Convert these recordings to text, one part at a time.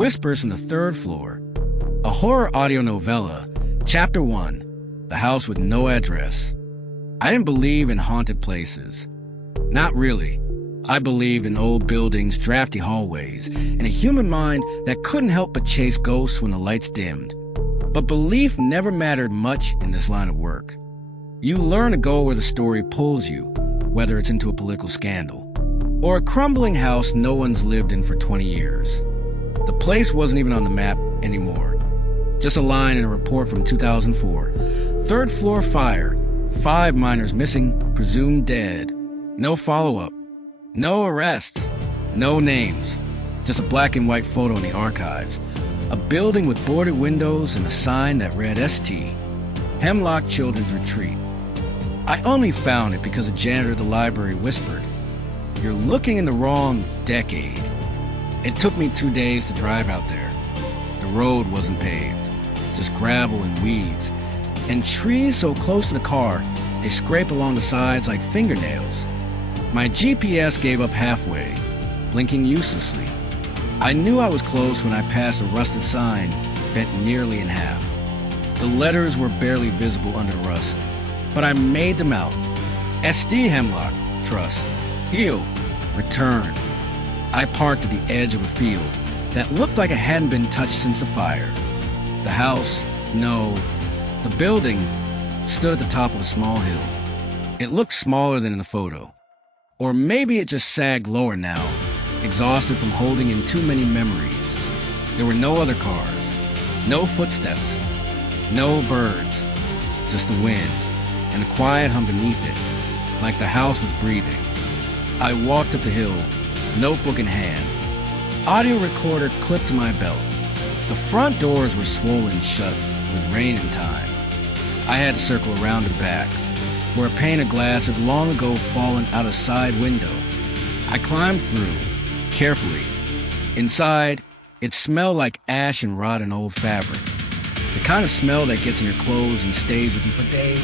Whispers from the Third Floor. A horror audio novella. Chapter 1. The House with No Address. I didn't believe in haunted places. Not really. I believed in old buildings, drafty hallways, and a human mind that couldn't help but chase ghosts when the lights dimmed. But belief never mattered much in this line of work. You learn to go where the story pulls you, whether it's into a political scandal or a crumbling house no one's lived in for 20 years. The place wasn't even on the map anymore. Just a line in a report from 2004. Third floor fire. 5 miners missing, presumed dead. No follow-up. No arrests. No names. Just a black and white photo in the archives. A building with boarded windows and a sign that read ST. Hemlock Children's Retreat. I only found it because a janitor at the library whispered, "You're looking in the wrong decade." It took me 2 days to drive out there. The road wasn't paved, just gravel and weeds, and trees so close to the car, they scrape along the sides like fingernails. My GPS gave up halfway, blinking uselessly. I knew I was close when I passed a rusted sign bent nearly in half. The letters were barely visible under the rust, but I made them out. SD Hemlock, Trust, Heal, Return. I parked at the edge of a field that looked like it hadn't been touched since the fire. The house, no, the building stood at the top of a small hill. It looked smaller than in the photo. Or maybe it just sagged lower now, exhausted from holding in too many memories. There were no other cars, no footsteps, no birds, just the wind and the quiet hum beneath it, like the house was breathing. I walked up the hill, notebook in hand, audio recorder clipped to my belt. The front doors were swollen shut with rain and time. I had to circle around the back, where a pane of glass had long ago fallen out a side window. I climbed through, carefully. Inside, it smelled like ash and rotten old fabric, the kind of smell that gets in your clothes and stays with you for days.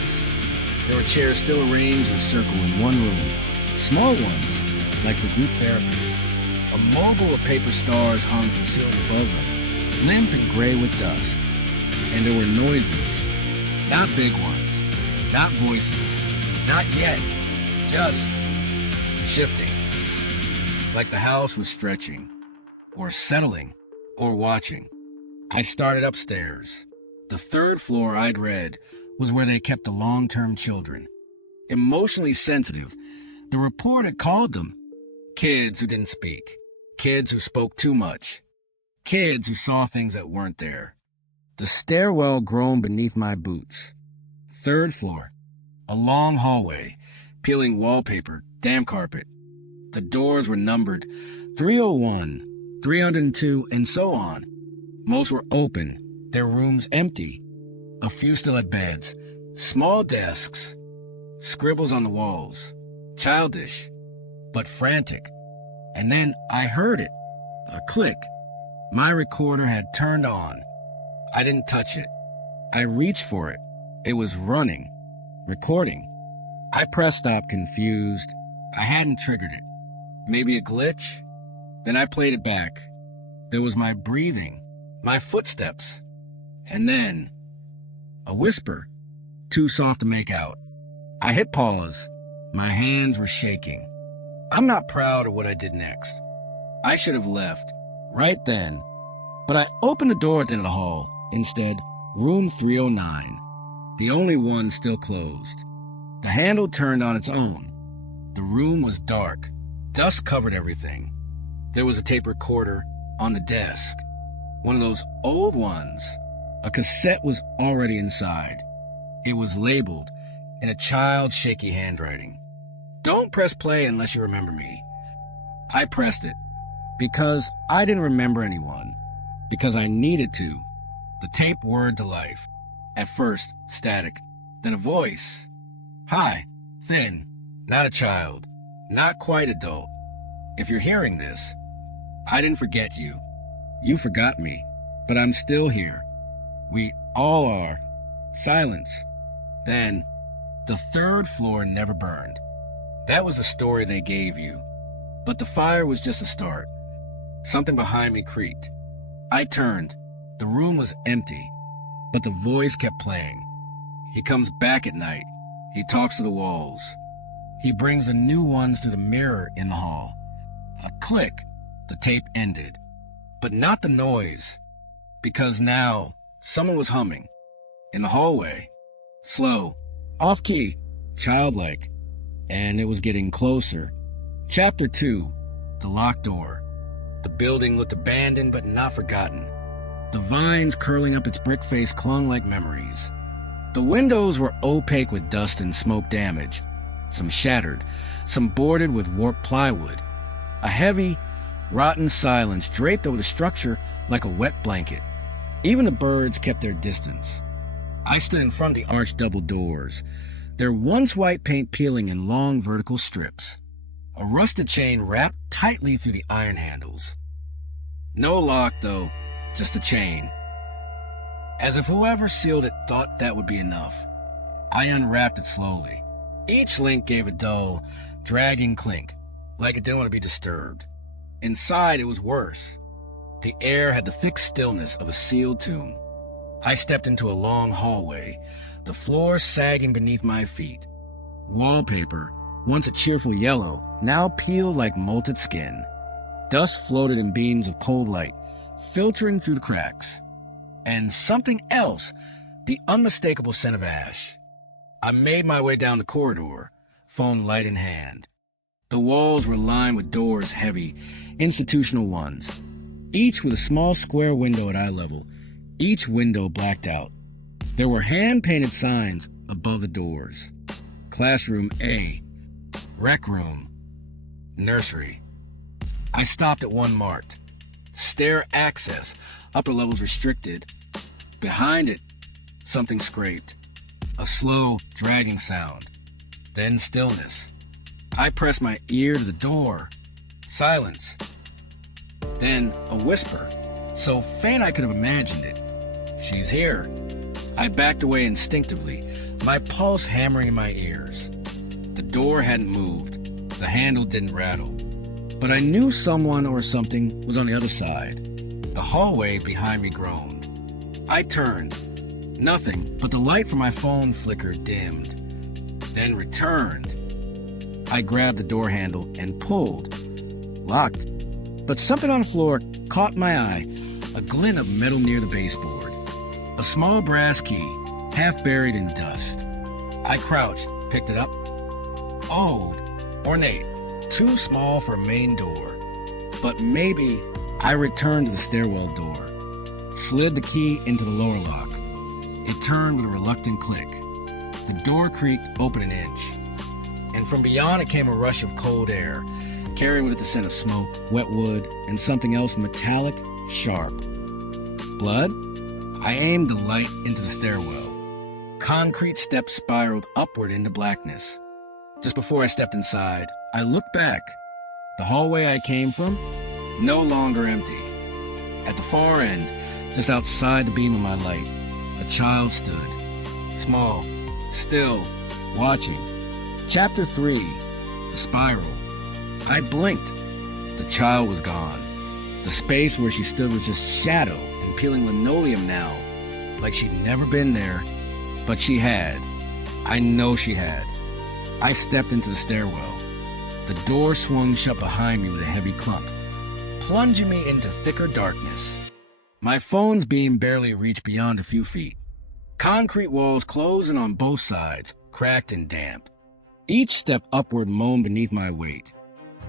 There were chairs still arranged in a circle in one room, small ones, like for group therapy. A mobile of paper stars hung from the ceiling above them, limp and gray with dust. And there were noises, not big ones, not voices, not yet, just shifting. Like the house was stretching, or settling, or watching. I started upstairs. The third floor I'd read was where they kept the long-term children. Emotionally sensitive, the report had called them kids who didn't speak, kids who spoke too much, kids who saw things that weren't there. The stairwell groaned beneath my boots. Third floor, a long hallway, peeling wallpaper, damp carpet. The doors were numbered 301, 302, and so on. Most were open, their rooms empty. A few still had beds, small desks, scribbles on the walls, childish, but frantic. And then I heard it, a click. My recorder had turned on. I didn't touch it. I reached for it. It was running, recording. I pressed stop, confused. I hadn't triggered it. Maybe a glitch? Then I played it back. There was my breathing, my footsteps, and then a whisper, too soft to make out. I hit pause. My hands were shaking. I'm not proud of what I did next. I should have left, right then. But I opened the door at the end of the hall. Instead, room 309. The only one still closed. The handle turned on its own. The room was dark. Dust covered everything. There was a tape recorder on the desk. One of those old ones. A cassette was already inside. It was labeled in a child's shaky handwriting. Don't press play unless you remember me. I pressed it because I didn't remember anyone, because I needed to. The tape whirred to life. At first, static, then a voice. Hi, thin, not a child, not quite adult. If you're hearing this, I didn't forget you. You forgot me, but I'm still here. We all are. Silence. Then, the third floor never burned. That was the story they gave you. But the fire was just a start. Something behind me creaked. I turned. The room was empty, but the voice kept playing. He comes back at night. He talks to the walls. He brings the new ones through the mirror in the hall. A click. The tape ended. But not the noise, because now someone was humming. In the hallway. Slow. Off-key. Childlike. And it was getting closer. Chapter 2. The locked door. The building looked abandoned but not forgotten. The vines curling up its brick face clung like memories. The windows were opaque with dust and smoke damage. Some shattered, some boarded with warped plywood. A heavy, rotten silence draped over the structure like a wet blanket. Even the birds kept their distance. I stood in front of the arched double doors, their once white paint peeling in long vertical strips. A rusted chain wrapped tightly through the iron handles. No lock, though, just a chain. As if whoever sealed it thought that would be enough. I unwrapped it slowly. Each link gave a dull, dragging clink, like it didn't want to be disturbed. Inside, it was worse. The air had the thick stillness of a sealed tomb. I stepped into a long hallway, the floor sagging beneath my feet. Wallpaper, once a cheerful yellow, now peeled like molted skin. Dust floated in beams of cold light, filtering through the cracks. And something else, the unmistakable scent of ash. I made my way down the corridor, phone light in hand. The walls were lined with doors heavy, institutional ones, each with a small square window at eye level, each window blacked out. There were hand-painted signs above the doors. Classroom A, rec room, nursery. I stopped at one marked. Stair access, upper levels restricted. Behind it, something scraped. A slow, dragging sound. Then stillness. I pressed my ear to the door. Silence. Then a whisper, so faint I could have imagined it. She's here. I backed away instinctively, my pulse hammering in my ears. The door hadn't moved. The handle didn't rattle. But I knew someone or something was on the other side. The hallway behind me groaned. I turned. Nothing, but the light from my phone flickered dimmed, then returned. I grabbed the door handle and pulled. Locked. But something on the floor caught my eye, a glint of metal near the baseboard. A small brass key, half buried in dust. I crouched, picked it up. Old, ornate, too small for a main door. But maybe I returned to the stairwell door, slid the key into the lower lock. It turned with a reluctant click. The door creaked open an inch. And from beyond it came a rush of cold air, carrying with it the scent of smoke, wet wood, and something else metallic, sharp. Blood? I aimed the light into the stairwell. Concrete steps spiraled upward into blackness. Just before I stepped inside, I looked back. The hallway I came from, no longer empty. At the far end, just outside the beam of my light, a child stood. Small, still, watching. Chapter 3, The Spiral. I blinked. The child was gone. The space where she stood was just shadow and peeling linoleum now, like she'd never been there, but she had. I know she had. I stepped into the stairwell. The door swung shut behind me with a heavy clunk, plunging me into thicker darkness. My phone's beam barely reached beyond a few feet. Concrete walls closing on both sides, cracked and damp. Each step upward moaned beneath my weight.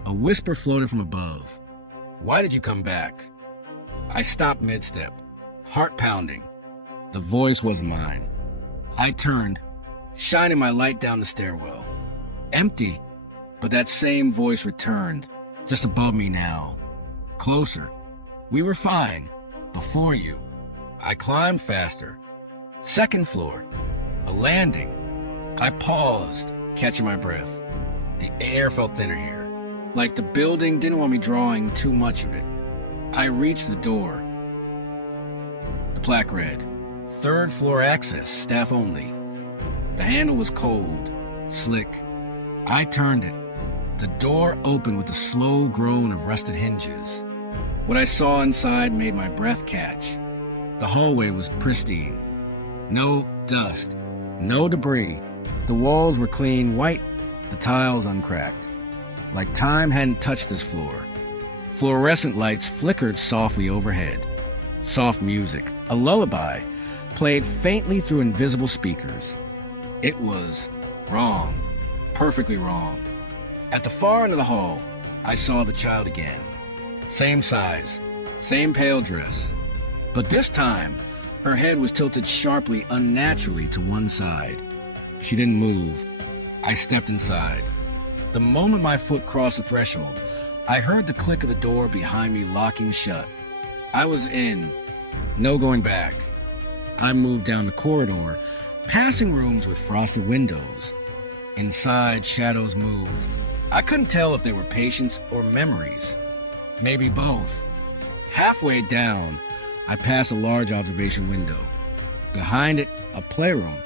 A whisper floated from above. Why did you come back? I stopped mid-step, heart pounding. The voice wasn't mine. I turned, shining my light down the stairwell. Empty, but that same voice returned, just above me now. Closer. We were fine. Before you. I climbed faster. Second floor. A landing. I paused, catching my breath. The air felt thinner here, like the building didn't want me drawing too much of it. I reached the door. The plaque read, "Third floor access, staff only." The handle was cold, slick. I turned it. The door opened with a slow groan of rusted hinges. What I saw inside made my breath catch. The hallway was pristine. No dust, no debris. The walls were clean white, the tiles uncracked. Like time hadn't touched this floor. Fluorescent lights flickered softly overhead. Soft music, a lullaby, played faintly through invisible speakers. It was wrong, perfectly wrong. At the far end of the hall, I saw the child again. Same size, same pale dress. But this time, her head was tilted sharply, unnaturally to one side. She didn't move. I stepped inside. The moment my foot crossed the threshold, I heard the click of the door behind me locking shut. I was in. No going back. I moved down the corridor, passing rooms with frosted windows. Inside, shadows moved. I couldn't tell if they were patients or memories. Maybe both. Halfway down, I passed a large observation window. Behind it, a playroom,